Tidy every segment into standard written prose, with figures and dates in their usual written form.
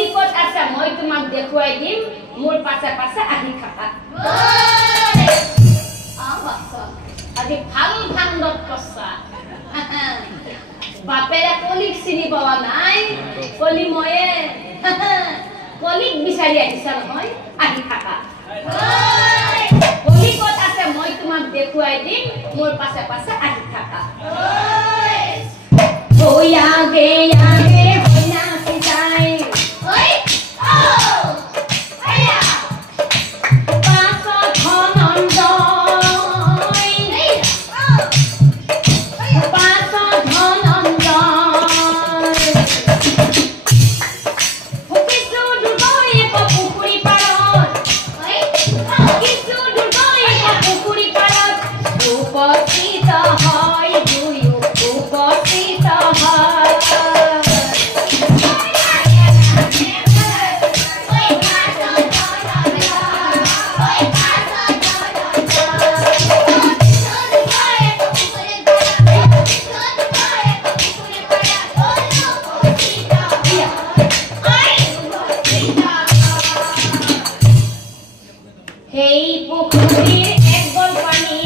কলিকত আছে মই তোমাক দেখুৱাই দিম মোৰ পাছে পাছে আহি থাকা আজি ভাল ভাণ্ডত কছা বাপেৰে কলিক চিনি পোৱা নাই কলি ময়ে কলিক বিচাৰি আহিছা নহয় আহি থাকা কলিকত আছে মই তোমাক দেখুৱাই দিম মোৰ পাছে পাছে আহি থাকা ওই আগে আগে হইনা সিজাই ওই ও আয়া পাঁচ ধনঞ্জয় এই ও পাঁচ ধনঞ্জয় কিছু দুগৈ এক পুখুৰী পাৰত ওই কিছু দুগৈ এক পুখুৰী পাৰত উপস্থিত হয় দুয়ো উপস্থিত হয় সেই পুখুৰীৰ এক গল পানী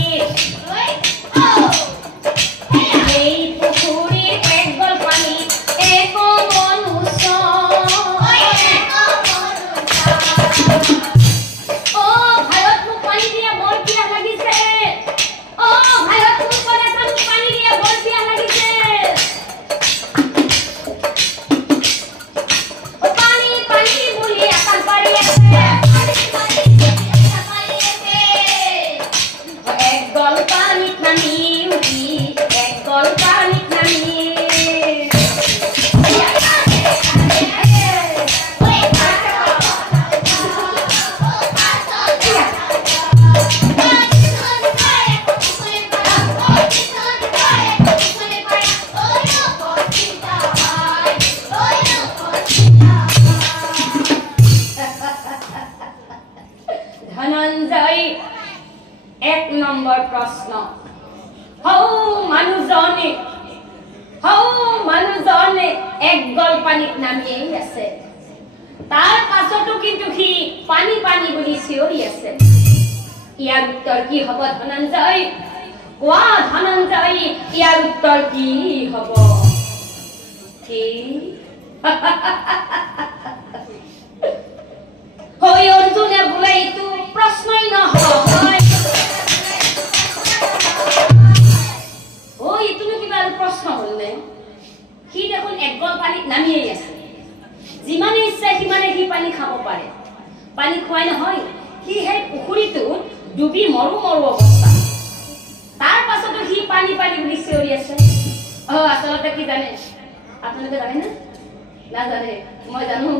সেই পুখুৰীৰ এক গল পানী এক মনুষ্য ও ভাৰত মোক পানী দিয়া বৰ পিয়াহ লাগিছে ও ভাৰত মোক পানী দিয়া বৰ পিয়াহ লাগিছে পানী পানী বুলি আকাশ পাৰি আছে এক গল পানীত নামি উঠি এক গল পানীত নামি ধনঞ্জয় এক নম্বৰ প্ৰশ্ন হৌ মানুহজনে এক গল পানীত নামিয়েই আছে তাৰ পাছতো কিন্তু সি পানী পানী বুলি চিঞৰি আছে ইয়াৰ উত্তৰ কি হ'ব ধনঞ্জয় কোৱা ধনঞ্জয় ইয়াৰ উত্তৰ কি হ'ব কি হৈ অৰ্জুনে বোলে এইটো প্ৰশ্নই নহয় ওই তুমি কিবা প্ৰশ্ন হলনে কি দেখোন এক গল পানীত নামিয়েই আছে যিমানে ইচ্ছা সিমানে কি পানী খাব পাৰে পানী খুৱাই নহয় কি হে পুখুৰীটো ডুবি মৰু মৰু অৱস্থা তাৰ পাছতো কি পানী পানী বুলি চিঞৰি আছে আচলতে কি জানে আপোনালোকে জানে না জানে মই জানো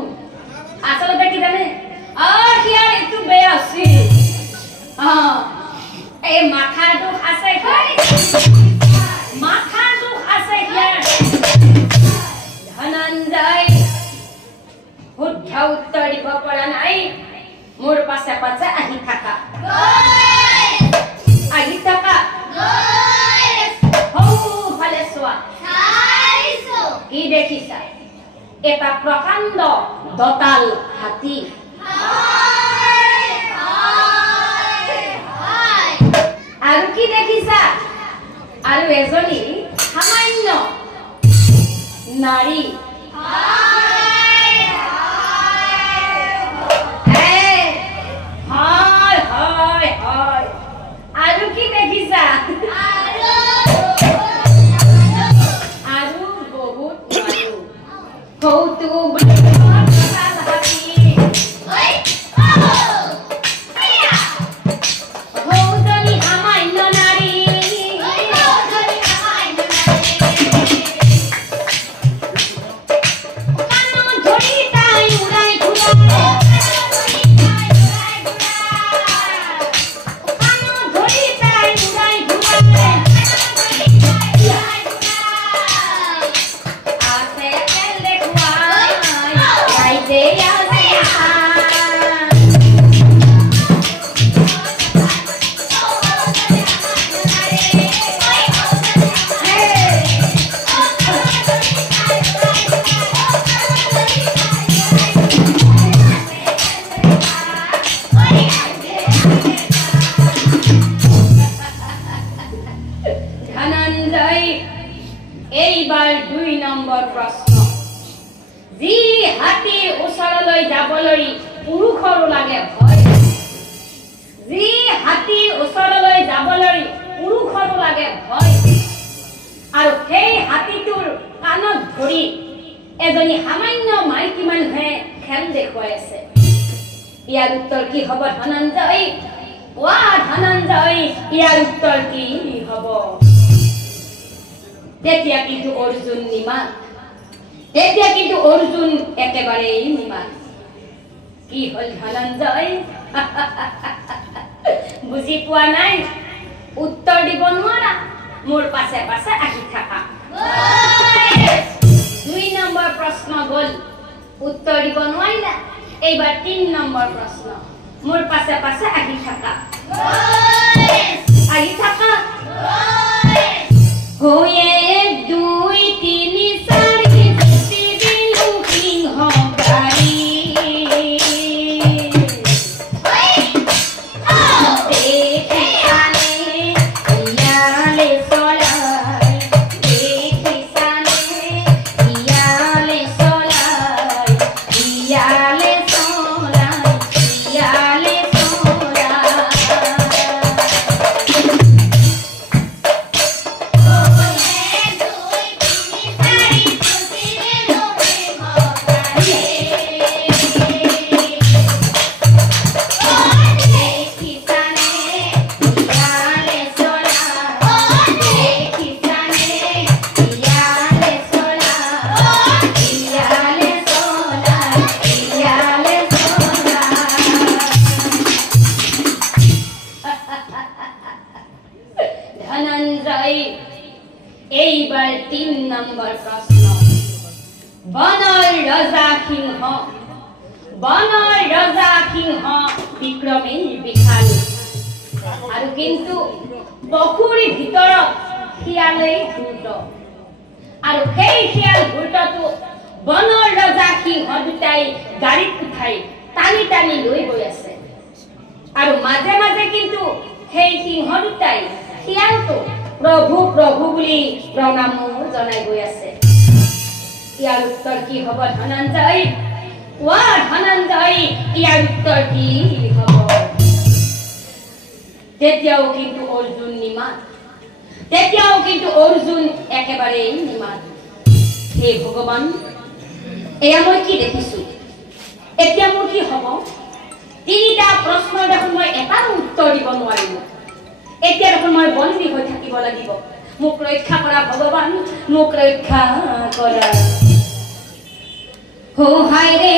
আচলতে কি জানে ইয়াৰ এইটো বেয়া আছিল এই মাথাৰ দুখ আছে মাথাৰ দুখ আছে ইয়াৰ ধনঞ্জয় শুদ্ধ উত্তৰ দিব পৰা নাই মোৰ পাছে পাছে আহি থাকা আহি থাকা ভালে চোৱা কি দেখিছা এটা প্ৰকাণ্ড দতাল হাতী আৰু কি দেখিছা আৰু এজনী সামান্য নাৰী আৰু কি দেখিছা আৰু বহুত কৌতুক They are ওচৰলৈ যাবলৈ পুৰুষৰো লাগে ভয় যি হাতীৰ ওচৰলৈ যাবলৈ পুৰুষৰো লাগে ভয় আৰু সেই হাতীটোৰ কাণত ধৰি এজনী সামান্য মাইকী মানুহে খেল দেখুৱাই আছে ইয়াৰ উত্তৰ কি হ'ব ধনঞ্জয় ৱা ধনঞ্জয় ইয়াৰ উত্তৰ কি হ'ব তেতিয়া কিন্তু অৰ্জুন নিমাত তেতিয়া কিন্তু অৰ্জুন একেবাৰেই নিমাত কি হল ধনঞ্জয় বুজি পোৱা নাই উত্তৰ দিব নোৱাৰা মোৰ পাছে পাছে আহি থাকা 2 নম্বৰ প্ৰশ্ন গল উত্তৰ দিব নোৱাৰিলা এইবাৰ 3 নম্বৰ প্ৰশ্ন মোৰ পাছে পাছে আহি থাকা আহি থাকা হোয়ে 2 3 4 জিতি দিলু সিংহ গাড়ী এইবাৰ 3 নম্বৰ প্ৰশ্ন বনৰ ৰজা সিংহ বিক্ৰমী বিশাল আৰু কিন্তু বকুৰি ভিতৰত শিয়ালেই ঘূৰ্ত আৰু সেই শিয়াল ঘূৰ্তটো বনৰ ৰজা সিংহ দুটাই গাড়ীত উঠাই টানি টানি লৈ গৈ আছে আৰু মাজে মাজে কিন্তু সেই সিংহ দুটাই শিয়ালটো প্ৰভু প্ৰভু বুলি প্ৰণাম জনাই গৈ আছে ইয়াৰ উত্তৰ কি হ'ব ধনঞ্জয় ৱা ধনঞ্জয় ইয়াৰ উত্তৰ কি হ'ব তেতিয়াও কিন্তু অৰ্জুন নিমাত তেতিয়াও কিন্তু অৰ্জুন একেবাৰেই নিমাত হে ভগৱান এয়া মই কি দেখিছো এতিয়া মোৰ কি হ'ব 3টা প্ৰশ্নৰ দেখোন মই এটাও উত্তৰ দিব নোৱাৰিলো এতিয়া দেখোন মই বন্দী হৈ থাকিব লাগিব মোক ৰক্ষা কৰা ভগৱান মোক ৰক্ষা কৰা हो हाय रे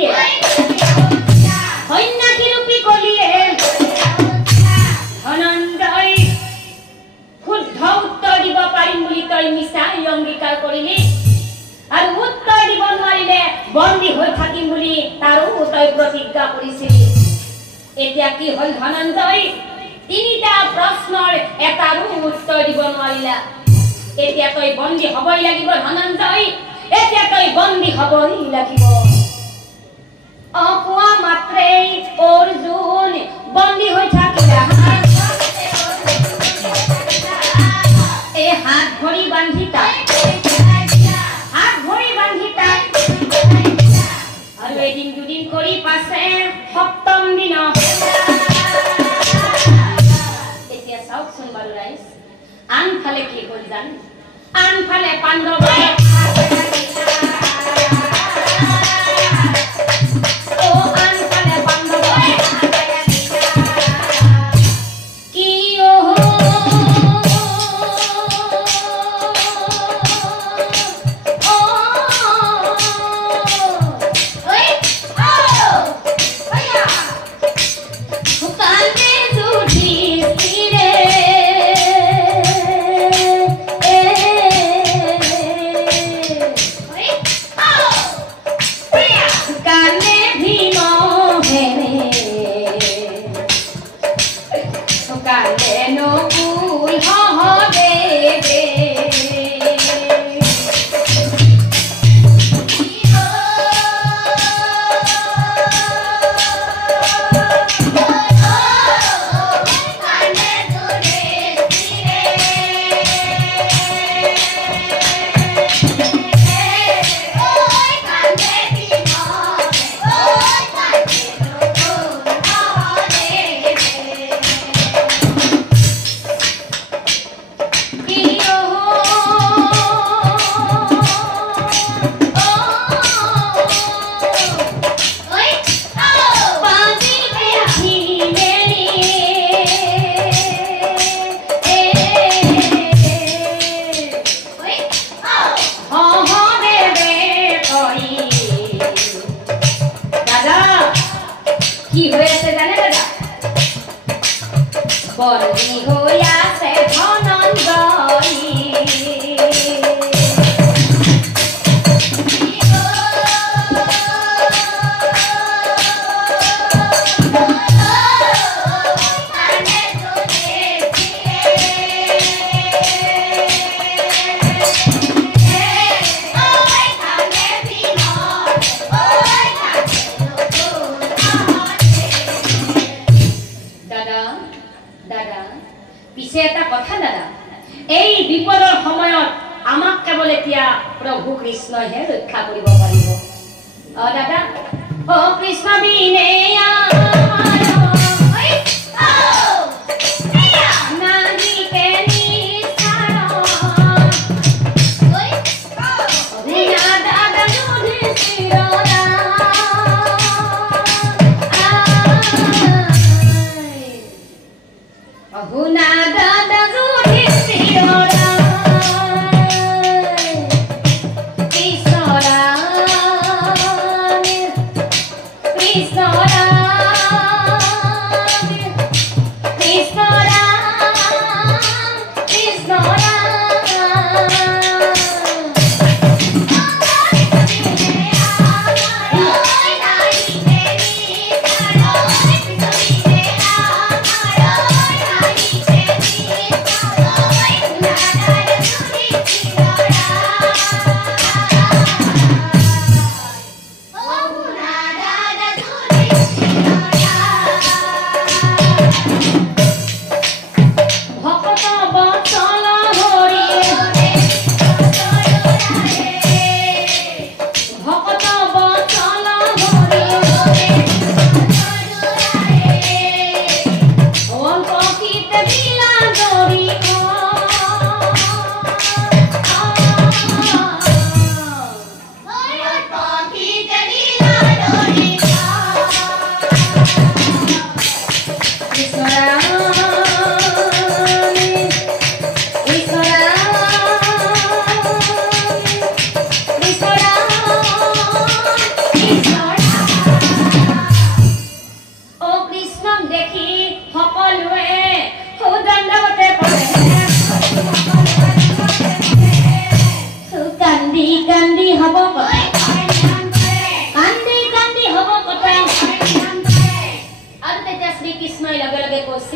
কলিয়ে সন্ন্যাসী ৰূপী কলিয়ে ধনঞ্জয় শুদ্ধ উত্তৰ দিব পাৰিম বুলি তই মিছাই অংগীকাৰ কৰিলি আৰু উত্তৰ দিব নোৱাৰিলে বন্দী হৈ থাকিম বুলি তাৰো তই প্ৰতিজ্ঞা কৰিছিলি এতিয়া কি হ'ল ধনঞ্জয় তিনিটা প্ৰশ্নৰ এটাৰো উত্তৰ দিব নোৱাৰিলা এতিয়া তই বন্দী হ'বই লাগিব ধনঞ্জয় এতিয়া তই বন্দী হ'বই লাগিব অকোৱা মাত্ৰেই অৰ্জুন বন্দী হৈ থাকিলা এই হাত ভৰি বান্ধি তাক আৰু এদিন দুদিন কৰি পাছে সপ্তম দিন এতিয়া চাওকচোন বাৰু ৰাইজ আনফালে কি হ'ল জান আনফালে পাণ্ডৱ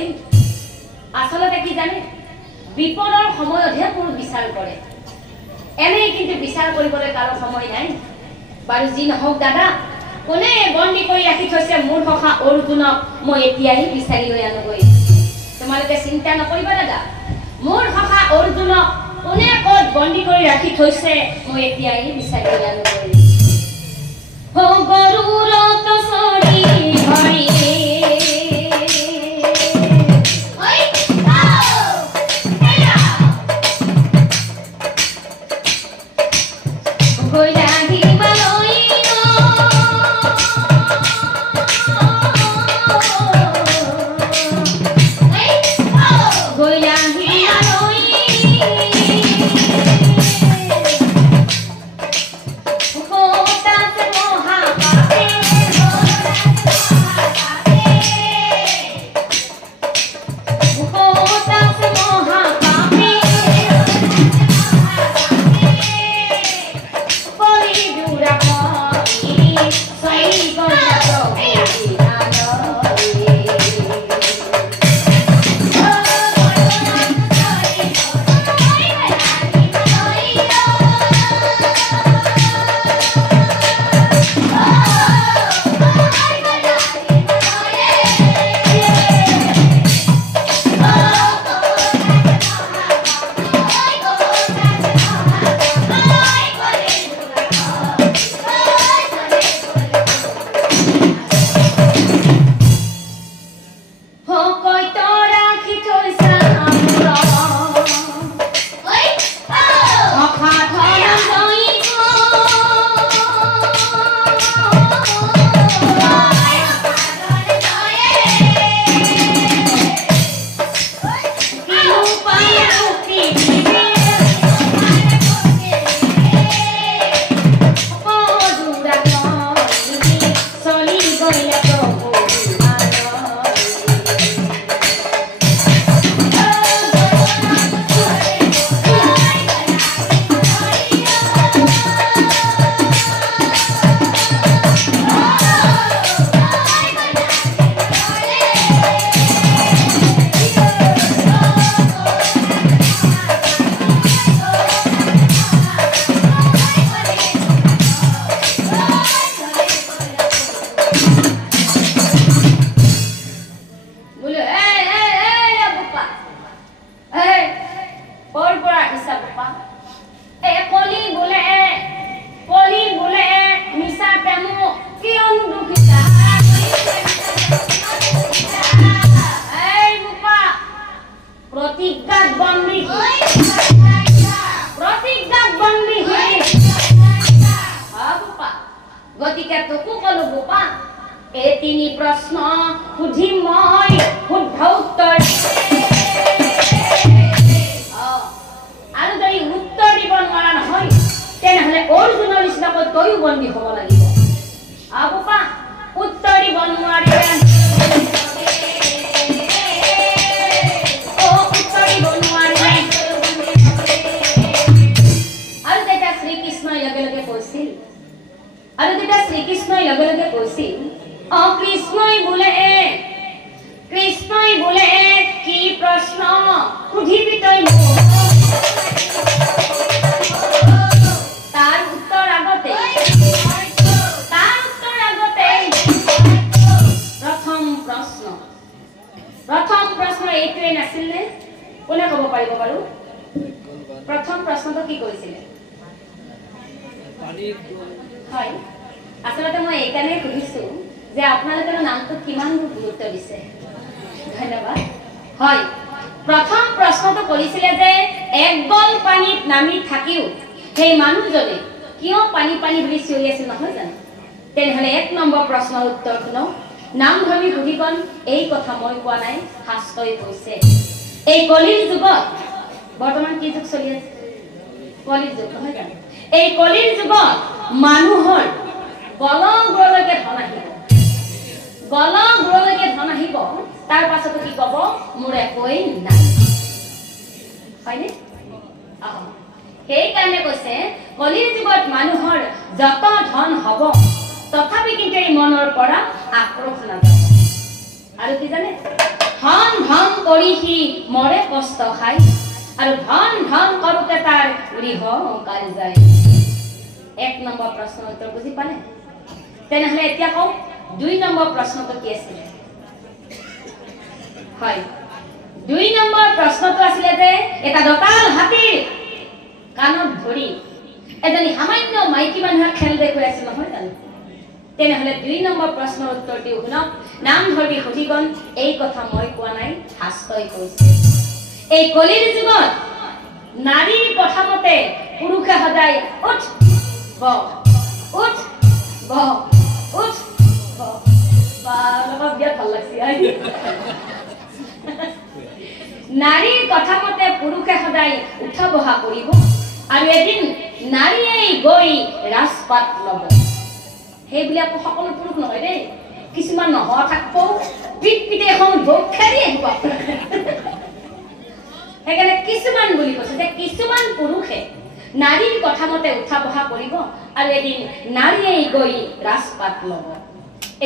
কৈছিল আচলতে কি জানে বিপদৰ সময়তহে কোনো বিচাৰ কৰে এনেই কিন্তু বিচাৰ কৰিবলৈ কাৰো সময় নাই বাৰু যি নহওক দাদা কোনে বন্দী কৰি ৰাখি থৈছে মোৰ সখা অৰ্জুনক মই এতিয়াই বিচাৰি লৈ আনোগৈ তোমালোকে চিন্তা নকৰিবা দাদা মোৰ সখা অৰ্জুনক কোনে ক'ত বন্দী কৰি ৰাখি থৈছে মই এতিয়াই বিচাৰি লৈ আনোগৈ ও গৰুৰত সৰি হৰি আচলতে মই এইকাৰণে সুধিছো যে আপোনালোকৰ নামটো কিমান গুৰুত্ব দিছে ধন্যবাদ হয় প্ৰথম প্ৰশ্নটো কৰিছিলে যে এক গল পানীত নামি থাকিও সেই মানুহজনে কিয় পানী পানী বুলি চিঞৰি আছে নহয় জানো তেনেহলে এক নম্বৰ প্ৰশ্নৰ উত্তৰ শুনো নাম ধৰি সুধিকন এই কথা মই কোৱা নাই শাস্ত্ৰই কৈছে এই কলিৰ যুগত বৰ্তমান কি যুগ চলি আছে কলিৰ যুগ নহয় জানো এই কলিৰ যুগত মানুহৰ গলগলৈকে ধন আহিব তাৰ পাছতো কি কব মোৰ একোই নাই হয়নে সেই কাৰণে কৈছে কলিৰ যুগত মানুহৰ যত ধন হব তথাপি কিন্তু এই মনৰ পৰা আক্ৰোশ নাযাব আৰু কি জানে ধন ধন কৰি সি মৰে কষ্ট খাই আৰু ধন ধন কৰোতে তাৰ গৃহ কাল যায়। 1 নম্বৰ প্ৰশ্নৰ উত্তৰ বুজি পালে? তেনেহলে এতিয়া কওঁ 2 নম্বৰ প্ৰশ্নটো কি আছিল? হয়, 2 নম্বৰ প্ৰশ্নটো আছিল যে এটা দঁতাল হাতীৰ কাণত ধৰি এজনী সামান্য মাইকী মানুহৰ খেল দেখুৱাই আছিল নহয় জানো? তেনেহলে 2 নম্বৰ প্ৰশ্নৰ উত্তৰটি শুনক। নাম ধৰি সুধিগণ এই কথা মই কোৱা নাই, শাস্ত্ৰই কৈছে। এই কলিৰ যুগত নাৰীৰ কথা মতে পুৰুষে সদায় উঠ বহ উঠ বহ উঠ বহ। বিৰাট ভাল লাগছে। নাৰীৰ কথা মতে পুৰুষে সদায় উঠা বহা কৰিব আৰু এদিন নাৰীয়ে গৈ ৰাজপাট লব। সেইবিলাক সকলো পুৰুষ নহয় দেই, কিছুমান নোহোৱা থাকিব পিট পিটে এখন ভোগ খেলি আহিব। সেইকাৰণে কিছুমান বুলি কৈছে যে কিছুমান পুৰুষে নাৰীৰ কথা মতে উঠা বহা কৰিব আৰু এদিন নাৰীয়ে গৈ ৰাজপাট লব।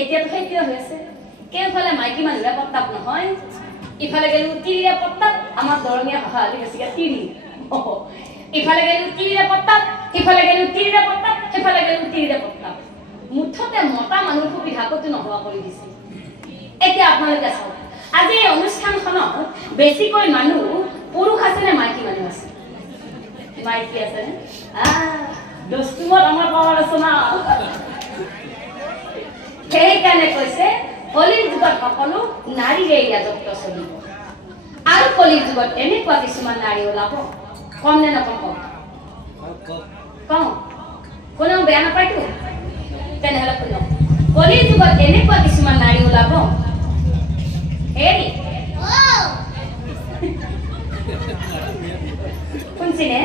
এতিয়াতো সেইটোৱে হৈ আছে। কেইফালে মাইকী মানুহে পত্তাপ নহয়, ইফালে গেলো তিৰিৰে পত্তাপ, আমাৰ দৰঙীয়া ভাষা আজি বেছিকে তিৰি। ইফালে গেলো তিৰিৰে পত্তাপ, ইফালে গেলো তিৰিৰে পত্তাপ, সিফালে গেলো তিৰিৰে পত্তাপ। মুঠতে মতা মানুহ সুবিধা কতো নোহোৱা কৰি দিছে। এতিয়া আপোনালোকে চাওক, আজি এই অনুষ্ঠানখনত বেছিকৈ মানুহ পুৰুষ আছে নে মাইকী মানুহ আছে? মাইকী আছে নে? দস্তুমত আমাৰ পাৱাৰ আছে না। সেইকাৰণে কৈছে কলিৰ যুগত সকলো নাৰীৰে ৰাজত্ব চলিব আৰু কলিৰ যুগত এনেকুৱা কিছুমান নাৰী ওলাব। কম নে নকম? কম কোনেও বেয়া নাপায়তো? তেনেহলে শুনক, কলিৰ যুগত এনেকুৱা কিছুমান নাৰী ওলাব। হেৰি শুনছিনে?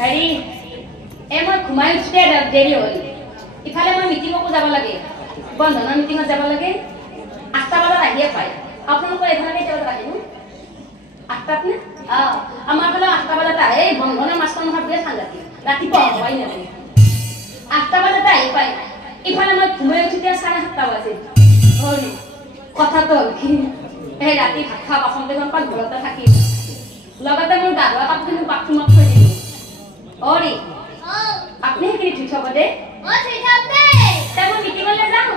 হেৰি মই ঘুমাই উঠোতে দেৰি হ'ল। ইফালে মই মিটিঙকো যাব লাগে, বন্ধনৰ মিটিঙত যাব লাগে। 8টা বজাত আহিয়ে পায়। আপোনালোকৰ এইফালে কেইটা বজাত আহিব? 8টাত নে? আমাৰ ফালে 8টা বজাত আহে। বন্ধনৰ মাষ্টৰ নহয় বিৰাট সাংঘাতিক, ৰাতিপুৱা হোৱাই নালাগে। 8টা বজাতে আহি পায়। ইফালে মই ঘুমাই উঠোতে 7:30 বাজিল। কথাটো হ'ল কি, সেই ৰাতি ভাত খোৱা বাচন কেইখন পাকঘৰতে থাকিল, লগতে মোৰ গা ধোৱা কাপোৰখিনি বাথৰুমত থৈ দিলোঁ। আপুনি সেইখিনি ধুই থব দে। মই মিটিঙলৈ যাওঁ।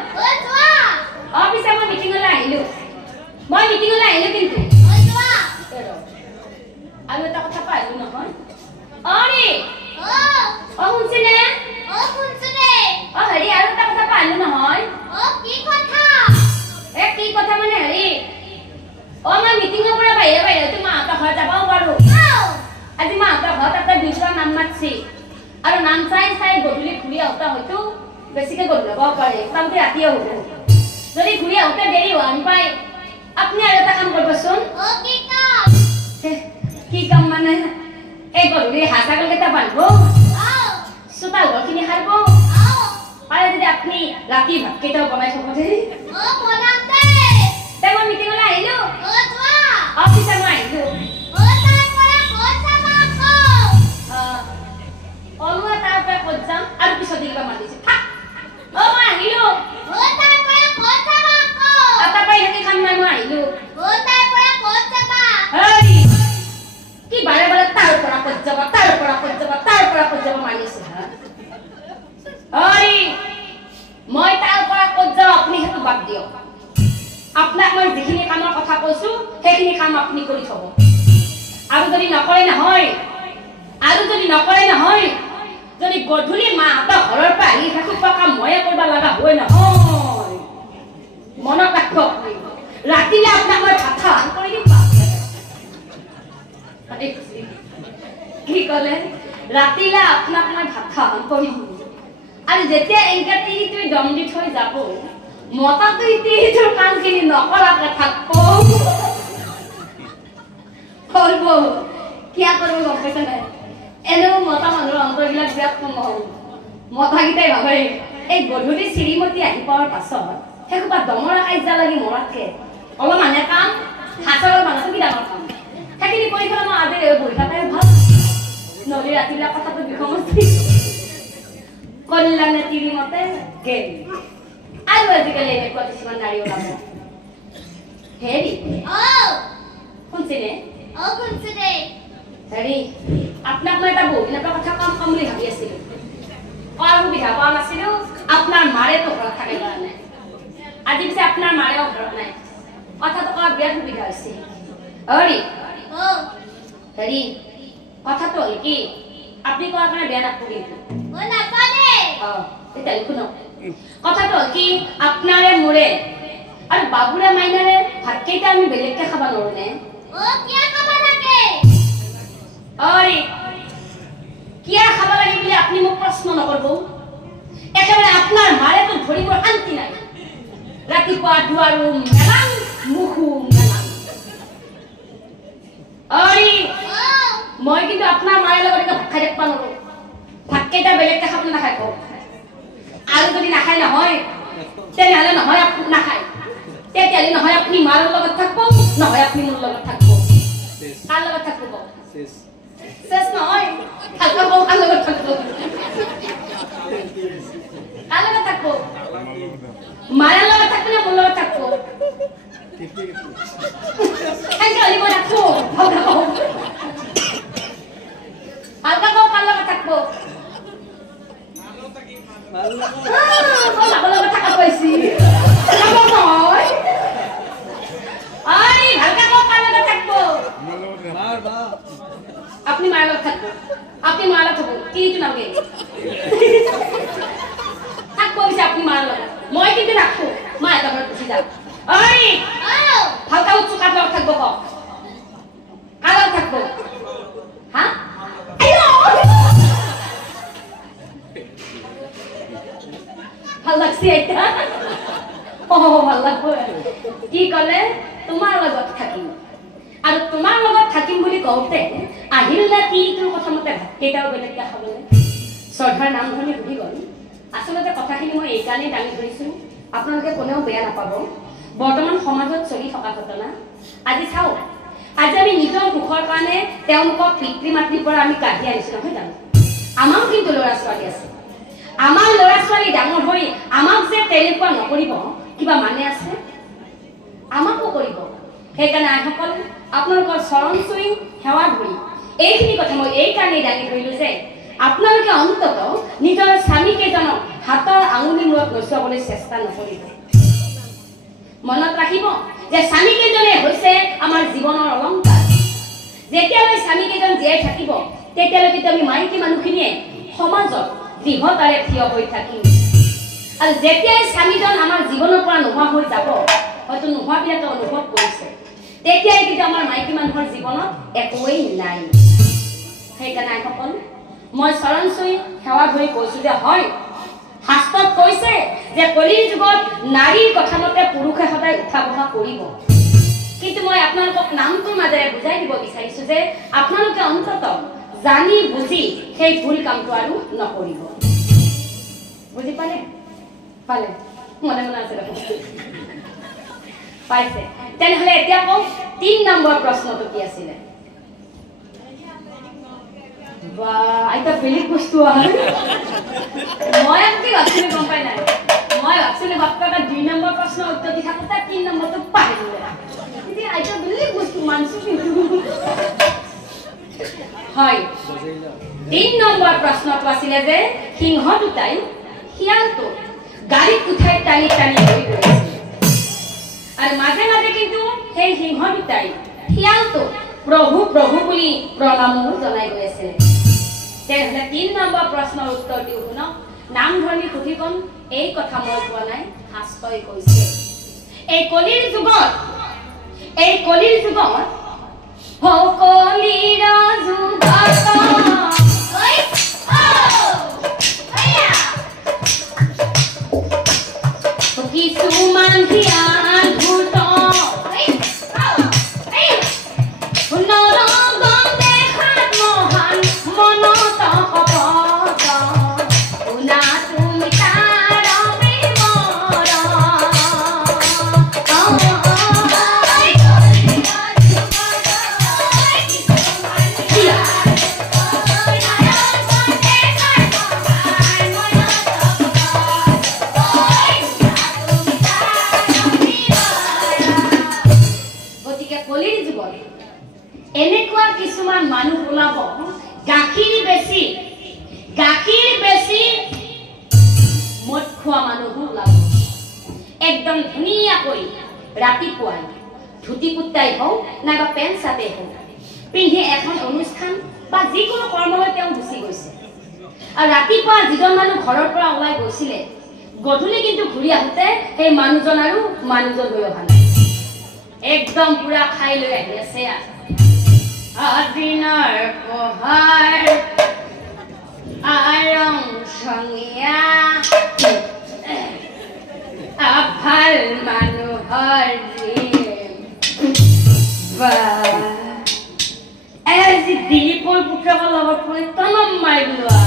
পিছে মই মিটিঙলৈ আহিলো কিন্তু আৰু এটা কথা পাহৰিলো নহয়। শুনছিনে? হেৰি আৰু এটা কথা পাহৰিলো নহয়। কি কথা মানে হেৰি মই মিটিঙৰ পৰা বাহিৰে মাহঁতৰ ঘৰত যাবও পাৰো। আজি মাহঁতৰ ঘৰত এটা 2টা নাম মাতছি আৰু নাম চাই গধূলি ঘূৰি আহোঁতে হয়তো বেছিকে গধূলি হ'ব পাৰে, তাৰমানে ৰাতিয়ে হ'ব। যদি ঘূৰি আহোঁতে দেৰি হোৱা পায়, আপুনি আৰু এটা কাম কৰিবচোন। কি কাম মানে? এই গধূলি হাঁহ ছাগল কেইটা বান্ধিব, চোতাল ঘৰখিনি সাৰিব, পাৰে যদি আপুনি ৰাতি ভাত কেইটাও বনাই থব দেই। মই মিটিঙলৈ আহিলো। পিছে মই আহিলো। তাৰ পৰা ক'ত যাম আৰু পিছত কিবা মাতিছে। মই আহিলো। কি বাৰে বাৰে তাৰ পৰা ক'ত যাবা মাৰি আছে। মই তাৰ পৰা ক'ত যাওঁ আপুনি সেইটো বাদ দিয়ক। আপোনাক মই যিখিনি কামৰ কথা কৈছো সেইখিনি কাম আপুনি কৰি থব। আৰু যদি নকৰে নহয়, যদি গধূলি মাহঁতৰ ঘৰৰ পৰা আহি থাকো কাম ময়ে কৰিব লগা হয় নহয়, মনত ৰাখব। ৰাতিলে আপোনাক মই ভাত খাওয়ান কৰি দিম। কি ক'লে? ৰাতিলে আপোনাক মই ভাত খাওয়ান কৰি দিম। আৰু যেতিয়া এনেকে তিৰিটোৱে দম দি থৈ যাব, মতাটোৱে তিৰিটোৰ কামখিনি নকৰাকে থাকব। কৰিব কিয়া কৰিব গম পাইছে নাই? এনেও মতা মানুহৰ অন্তৰবিলাক বিৰাট কম হ'ল। মতাকেইটাই ভাবে এই গধূলি চিৰিমতি আহি পোৱাৰ পাছত সেইসোপা দমৰা কাজিয়া লাগি মৰাতকে অলপমানে কাম হাতৰ মানুহটো কি ডাঙৰ কাম, সেইখিনি কৰি পেলাই মই আজি বহি থাকাই ভাল। নহ'লে ৰাতিবিলাক কথাটো বিষমস্তি কল্যাণে তিৰিমতে গেল। আৰু আজিকালি এনেকুৱা কিছুমান নাৰী ওলাব হেৰি শুনছিলে হেৰি আপোনাক মই এটা বহুত দিনৰ কথা কম বুলি ভাবি আছিলো কোৱাৰ সুবিধা পোৱা নাছিলো আপোনাৰ মাৰেতো ঘৰত থাকে কাৰণে আজি পিছে আপোনাৰ মাৰেও ঘৰত নাই কথাটো কোৱাৰ বিৰাট সুবিধা হৈছে হেৰি কথাটো হ'ল কি আপুনি কোৱাৰ কাৰণে বেয়া নাপাব কিন্তু তেতিয়া শুনক কথাটো হ'ল কি আপোনাৰে মোৰে আৰু বাবুৰে মাইনাৰে ভাতকেইটা আমি বেলেগকে খাব নোৱাৰো নে কিয় খাব লাগে বুলি আপুনি মোক প্ৰশ্ন নকৰিব একেবাৰে আপোনাৰ মাৰেতো ধৰিব শান্তি নাই ৰাতিপুৱা দুৱাৰো মেলাং মুখো মেলাং মই কিন্তু আপোনাৰ মাৰে লগত ভাত খাই থাকিব নোৱাৰো ভাতকেইটা বেলেগকে খাব নাখায় কওক আৰু যদি নাখায় নহয় তেনেহ'লে নহয় আপুনি নাখায় তেতিয়াহ'লে নহয় আপুনি মাৰ লগত থাকিব নহয় আপুনি মোৰ লগত থাকিব কাৰ লগত থাকিব শেষ নহয় কাৰ লগত থাকিব কাৰ লগত থাকিব মাৰ লগত থাকিব নে মোৰ লগত থাকিব আজিকালি মই থাকো আলকা কওঁ কাৰ লগত থাকিব লগত থাকা পাইছি আপনি মার লগত থাকবো আপনি মার লগত থাকবো কি নামে থাকবো আপনি মার লগত মই কিন্তু রাখবো মা এটা ঘরে পুষি যাও হালকা উচ্চ কার লগত থাকবো কার লগত থাকবো হ্যাঁ ভাল লাগছে এটা ভাল লাগবো কি কলে তোমাৰ লগত থাকিম আৰু তোমাৰ লগত থাকিম বুলি কওঁতে আহিল না তিলটোৰ কথা মতে ভাতকেইটাও বেলেগকে খাবলৈ শ্ৰদ্ধাৰ নাম ধৰি সুধি গ'ল আচলতে কথাখিনি মই এইকাৰণেই দাঙি ধৰিছোঁ আপোনালোকে কোনেও বেয়া নাপাব বৰ্তমান সমাজত চলি থকা ঘটনা আজি চাওক আজি আমি নিজৰ সুখৰ কাৰণে তেওঁলোকক পিতৃ মাতৃৰ পৰা আমি কাঢ়ি আনিছোঁ নহয় জানো আমাৰো কিন্তু ল'ৰা ছোৱালী আছে আমাৰ ল'ৰা ছোৱালী ডাঙৰ হৈ আমাক যে তেনেকুৱা নকৰিব কিবা মানে আছে আমাকো কৰিব সেইকাৰণে আইসকল আপোনালোকৰ চৰণ চুই সেৱা ধৰি এইখিনি কথা মই এইকাৰণেই দাঙি ধৰিলোঁ যে আপোনালোকে অন্তত নিজৰ স্বামীকেইজনক হাতৰ আঙুলি মূৰত নচুৱাবলৈ চেষ্টা নকৰিব মনত ৰাখিব যে স্বামীকেইজনে হৈছে আমাৰ জীৱনৰ অলংকাৰ যেতিয়ালৈ স্বামীকেইজন জীয়াই থাকিব তেতিয়ালৈকে আমি মাইকী মানুহখিনিয়ে সমাজত দৃঢ়তাৰে থিয় হৈ থাকিম আৰু যেতিয়াই স্বামীজন আমাৰ জীৱনৰ পৰা নোহোৱা হৈ যাব হয়তো নোহোৱাবিলাকে অনুভৱ কৰিছে তেতিয়াই কিন্তু আমাৰ মাইকী মানুহৰ জীৱনত একোৱেই নাই সেইকাৰণে আইসকল মই চৰণ চুই সেৱা ধৰি কৈছোঁ যে হয় শাস্ত্ৰত কৈছে যে কলিৰ যুগত নাৰীৰ কথা মতে পুৰুষে সদায় উঠা বহা কৰিব কিন্তু মই আপোনালোকক নামটোৰ মাজেৰে বুজাই দিব বিচাৰিছোঁ যে আপোনালোকে অন্তত জানি বুজি সেই ভুল কামটো আৰু নকৰিব বুজি পালে পালে মনে মনে আছে পাইছে তেনেহ'লে এতিয়া কওক 3 নম্বৰ প্ৰশ্নটো কি আছিলে বা এটা বেলেগ বস্তু মই কি ভাবছিলো গম পাই নাই মই ভাবছিলো বাপ্পাকা 2 নম্বৰ প্ৰশ্ন উত্তৰ দি থাকোঁতে 3 নম্বৰটো পাহৰিলে এতিয়া এটা বেলেগ বস্তু মানছো কিন্তু হয় 3 নম্বৰ প্ৰশ্নটো আছিলে যে সিংহ দুটাই শিয়ালটো গাড়ীত উঠাই টানি টানি লৈ গৈছিল আৰু মাজে মাজে কিন্তু সেই সিংহ দুটাই শিয়ালটো প্ৰভু প্ৰভু বুলি প্ৰণামো জনাই গৈ আছে তেনেহ'লে 3 নম্বৰ প্ৰশ্নৰ উত্তৰ দিওঁ শুনক নাম ধৰি সুধি কম এই কথা মই কোৱা নাই শাস্ত্ৰই কৈছে এই কলিৰ যুগত সকলিৰ যুগত কিছুমান ধ্যান ভূত একদম ধুনীয়াকৈ ৰাতিপুৱাই ধুতি কুৰ্তাই হওক নাইবা পেণ্ট চাৰ্টেই হওক পিন্ধি এখন অনুষ্ঠান বা যিকোনো কৰ্মলৈ তেওঁ গুচি গৈছে আৰু ৰাতিপুৱা যিজন মানুহ ঘৰৰ পৰা ওলাই গৈছিলে গধূলি কিন্তু ঘূৰি আহোঁতে সেই মানুহজন আৰু মানুহজন হৈ অহা নাই একদম পুৰা খাই লৈ আহি আছে দিনৰ পোহৰ আৰং সঙীয়া ভাল মানুহৰ আজি দিলীপৰ পুত্ৰকৰ লগত পৰি তনম মাৰি লোৱা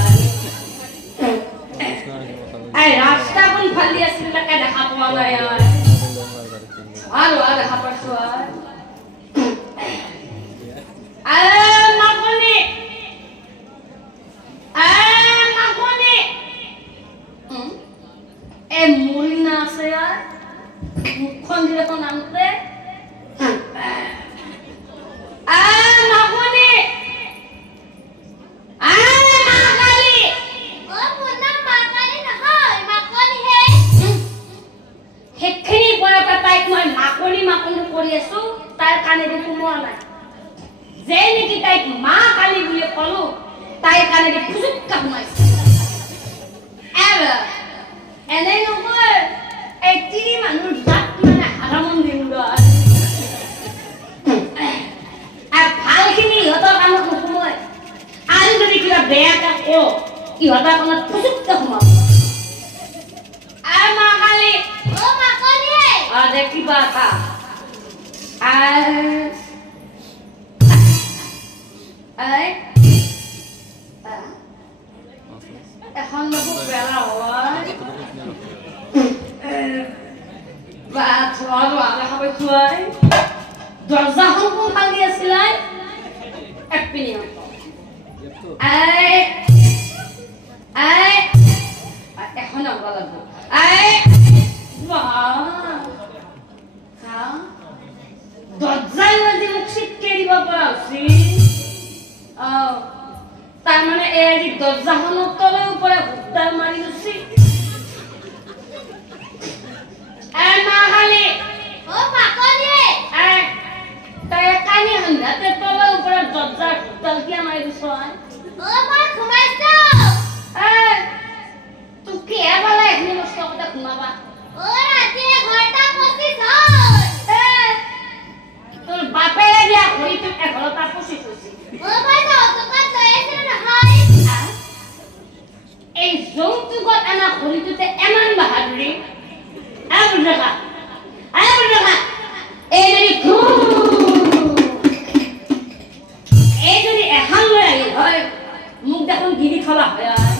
ৰাস্তা কোন ফালি আছিল তাকে দেখা পোৱা নাই আৰু দেখা পাইছো মুলিনা আছে মুখখন দিলে তো নামতে কৰি আছো তাৰ কানে সোমোৱা নাই যে নেকি তাইক মা কালি বুলি কলো তাইৰ কানে ফুচুক্কা সোমাইছে এনে নহয় এই তিনি মানুহৰ জাত মানে হাৰামন দিন ভালখিনি ইহঁতৰ কাণত নোসোমায় আৰু যদি কিবা বেয়াকে কওঁ ইহঁতৰ কাণত ফুচুক্কা সোমাব মা কালি দে কিবা এটা এখন বহুত বেলা হয় দরজাখন কোন ফালি আছিল এপিনি এখন আনব লাগব দরজাই আজি মোক চিটকে দিব পৰা উচিত তাৰ মানে এই দৰজাখনৰ তলে উপৰে হুদ্দাৰ মাৰি উচি এই যৌতুকত আনা ঘড়ীটোতে এমান বাহাদুৰি এইজনী এখন লৈ আহিল হয় মোক দেখোন গিৰি থলা হয়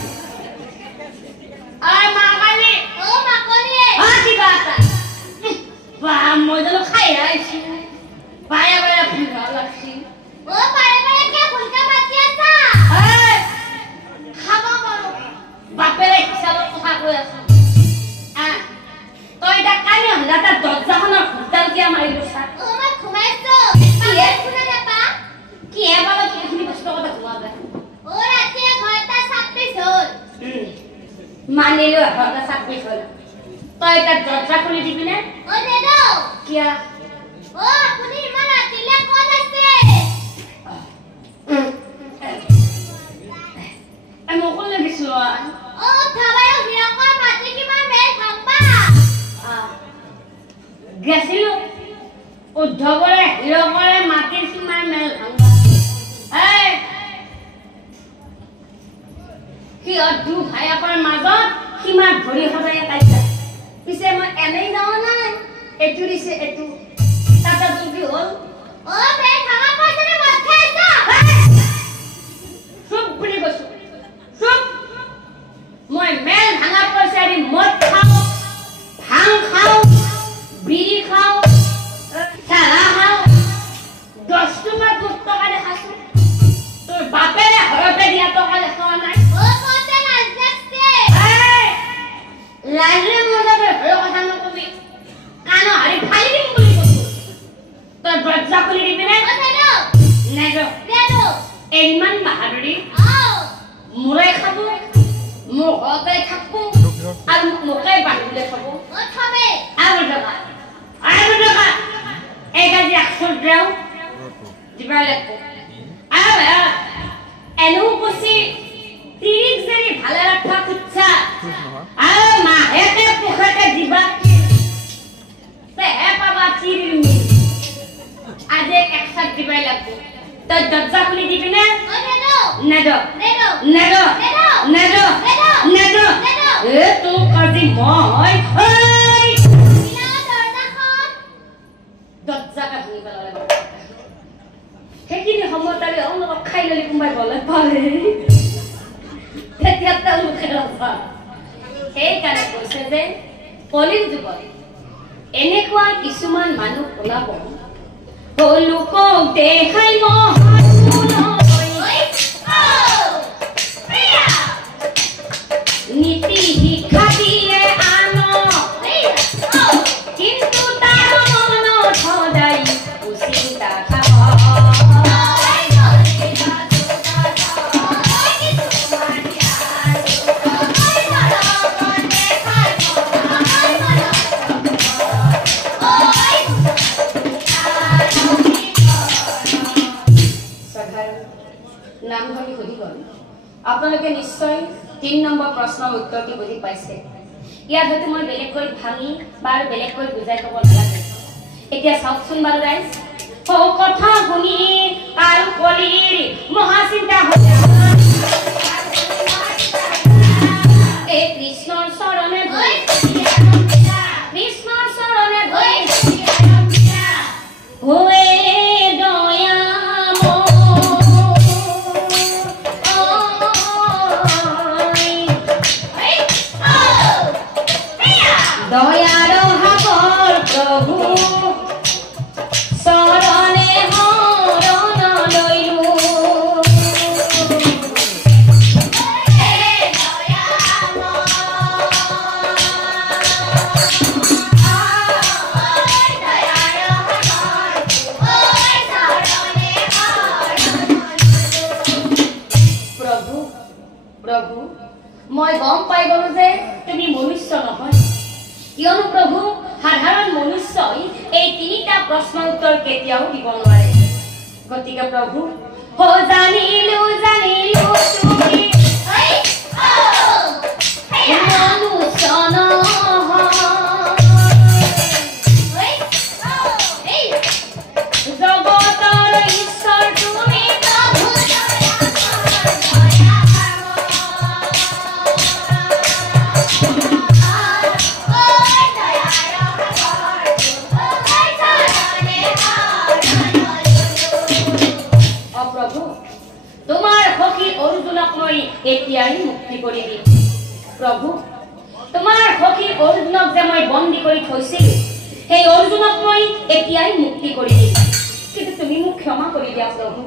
মই জানো খাই আহিছো বাৰে বাৰে ভুল ভাল লাগছি খাব পাৰো বাপেৰে হিচাপৰ কথা কৈ আছো তই এটা কানে হলাটা দৰজাখনৰ হুদ্দাল কিয়া মাৰি লৈছা কি এবাৰ এইখিনি বস্তু কথা ঘুমাবে মানিলো ঘৰটা চাকৰি হ'ল তই এটা দৰজা খুলি দিবি নে কিয়া আমি অকলে দিছিলো গেছিলো উদ্ধৱৰে হিৰকৰে মাটিৰ সীমাৰ মেল ভাঙা সিহঁত দু ভায়াকৰ মাজত সীমাত ভৰি সদায় পাইছে পিছে মই এনেই যাওঁ নাই এইটো দিছে এইটো তাতে তুমি হ'ল চুপ বুলি কৈছো চুপ মই মেল ভাঙা পইচা দি মদ খাওঁ ভাং খাওঁ বিড়ি খাওঁ চাৰা খাওঁ 10 টকা 20 টকা দেখাছো তোৰ বাপেৰে ঘৰতে দিয়া টকা দেখাৱা নাই লাজে মজাতে ঘৰৰ কথা নকবি কাণৰ হাৰি ফালি দিম বুলি কৈছো তই দরজা খুলি দিবি নে দিবা লাগবো এনো বসি তিরিক জেরি ভালো রাখা কুচ্ছা মা এতে পোখাটা দিবা তে হে বাবা চিরিমি আজ একসাথ দিবাই লাগবো তো দরজা খুলে দিবি না নেদো নেদো নেদো নেদো এ তো কাজি মই ওই ইলা দরজাখন দরজাটা খুলি পেলালে সেইখিনি সময়তাৰে অলপ খাই ললি কোনোবাই গলে পাৰে তেতিয়া তাৰ মুখে ৰবা সেইকাৰণে কৈছে যে কলিৰ যুগত এনেকুৱা কিছুমান মানুহ ওলাব লোকক দেখাই নীতি শিক্ষা দিয়ে আনক কিন্তু তাৰ মনত সদায় কুচিন্তা নামঘৰটি সুধি গ'ল আপোনালোকে নিশ্চয় 3 নম্বৰ প্ৰশ্নৰ উত্তৰটি বুজি পাইছে ইয়াত হয়তো মই বেলেগকৈ ভাঙি বাৰ বেলেগকৈ বুজাই ক'ব নালাগে এতিয়া চাওকচোন বাৰু গাইজ ও কথা শুনি কাল কলিৰ মহাচিন্তা হৈছে এই কৃষ্ণৰ চৰণে ভৰি কৃষ্ণৰ চৰণে ভৰি হৈ দয়াৰ হাবৰ প্ৰভু চৰণে শৰণ লৈলো প্ৰভু প্ৰভু মই গম পাই গলো যে তুমি মনুষ্য নহয় কিয়নো প্ৰভু সাধাৰণ মনুষ্যই এই তিনিটা প্ৰশ্নৰ উত্তৰ কেতিয়াও দিব নোৱাৰে গতিকে প্ৰভু হো জানিলো জানিলো তুমি মনুষ্য জগতৰ ঈশ্বৰ তুমি এতিয়াই মুক্তি কৰি দিম প্ৰভু তোমাৰ সখী অৰ্জুনক যে মই বন্দী কৰি থৈছিলো সেই অৰ্জুনক মই এতিয়াই মুক্তি কৰি দিম কিন্তু তুমি মোক ক্ষমা কৰি দিয়া প্ৰভু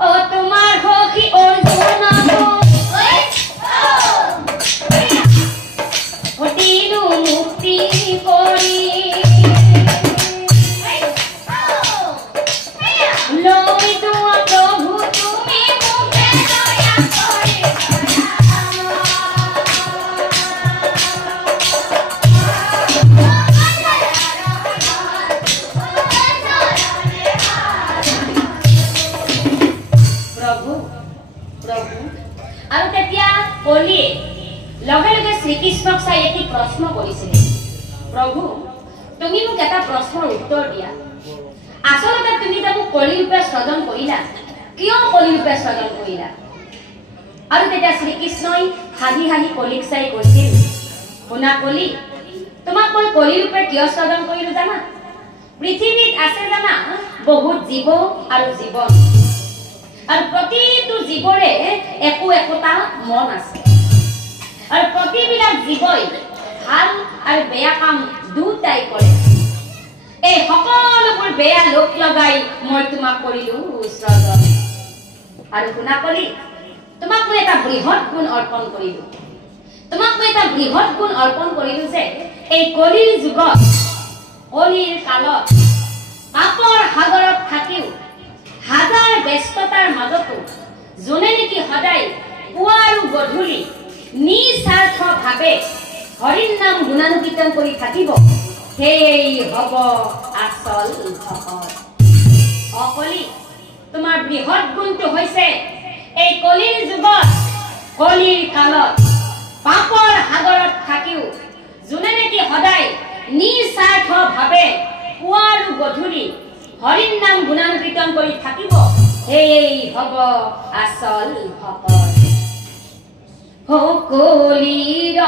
ও তোমাৰ সখী অৰ্জুনক হটিলো মুক্তি কৰি লৈ যোৱা প্ৰভু তুমি আৰু তেতিয়া কলিয়ে লগে লগে শ্ৰীকৃষ্ণক চাই এটি প্ৰশ্ন কৰিছিলে প্ৰভু তুমি মোক এটা প্ৰশ্নৰ উত্তৰ দিয়া আচলতে তুমি যে মোক কলি ৰূপে সৃজন কৰিলা কিয় কলি ৰূপে সৃজন কৰিলা আৰু তেতিয়া শ্ৰীকৃষ্ণই হাঁহি হাঁহি কলিক চাই কৈছিল শুনা কলি তোমাক মই কলি ৰূপে কিয় সৃজন কৰিলো জানা পৃথিৱীত আছে জানা বহুত জীৱ আৰু জীৱন আৰু প্ৰতিটো জীৱৰে একো একোটা মন আছে আৰু প্ৰতিবিলাক জীৱই ভাল আৰু বেয়া কাম দুটাই কৰে এই সকলোবোৰ বেয়া লোক লগাই মই তোমাক কৰিলো সৃজন আৰু শুনা কলি তোমাক মই এটা বৃহৎ গুণ অৰ্পণ কৰিলো তোমাক মই এটা বৃহৎ গুণ অৰ্পণ কৰিলো যে এই কলিৰ যুগত কলিৰ কালত পাপৰ সাগৰত থাকিও হাজাৰ ব্যস্ততাৰ মাজতো যোনে নেকি সদায় পুৱা আৰু গধূলি নিস্বাৰ্থভাৱে হৰিৰ নাম গুণানুকীৰ্তন কৰি থাকিব সেই হ'ব আচল ভকত অকলি তোমাৰ বৃহৎ গুণটো হৈছে এই কলিৰ যুগত কলিৰ কালত পাপৰ সাগৰত থাকিও যোনে নেকি সদায় নিস্বাৰ্থভাৱে পুৱা আৰু গধূলি হৰিৰ নাম গুণানুকীৰ্তন কৰি থাকিব এই হ'ব আচল ভকত। কলিৰ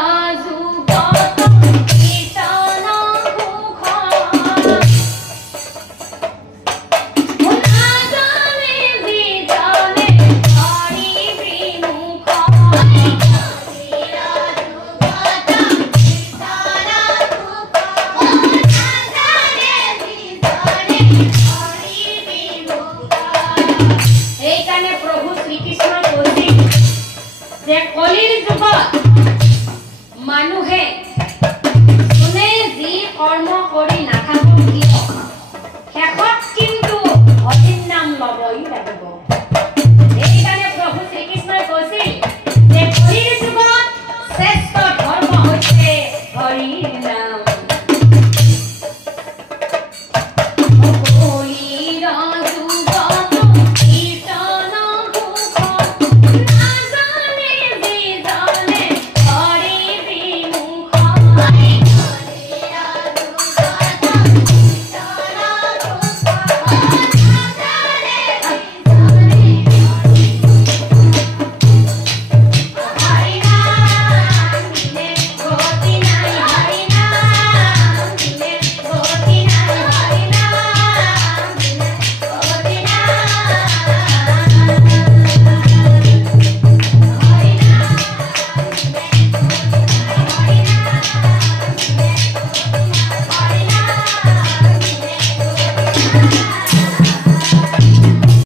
যুগ